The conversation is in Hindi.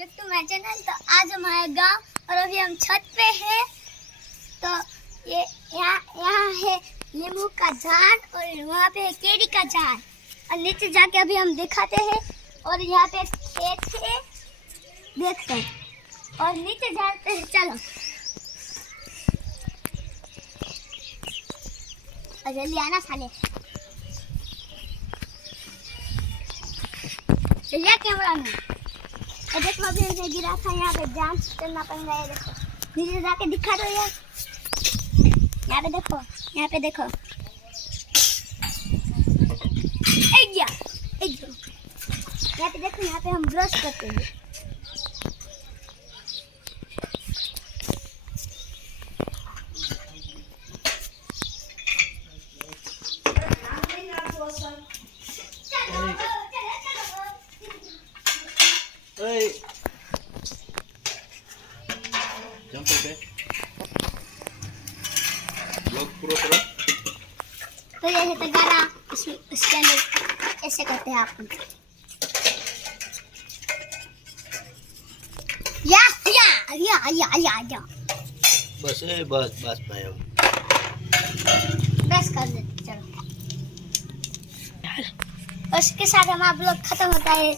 Back to my channel. तो आज हम आए गाँव और अभी हम छत पे हैं। तो ये यहाँ है नींबू का झाड़ और वहाँ पे है केरी का झाड़ और नीचे जाके अभी हम दिखाते हैं। और यहाँ पे खेत है, देखते हैं और नीचे जाते हैं। चलो और जल्दी आना साले, चलिए कैमरा में। और देखो अभी हमने गिरा था, यहाँ पे जाम करना पड़ेगा। ये देखो नीचे जाके दिखा दो यार, यहाँ पे देखो, यहाँ पे देखो। यहाँ पे देखो, यहाँ पे हम ब्रश करते हैं। जंप पे ब्लॉग पूरा करो। तो ये है गाना, इसके अंदर ऐसे करते हैं आप। या बस बस भाई प्रेस कर देते। चलो उसके साथ हमारा ब्लॉग खत्म होता है।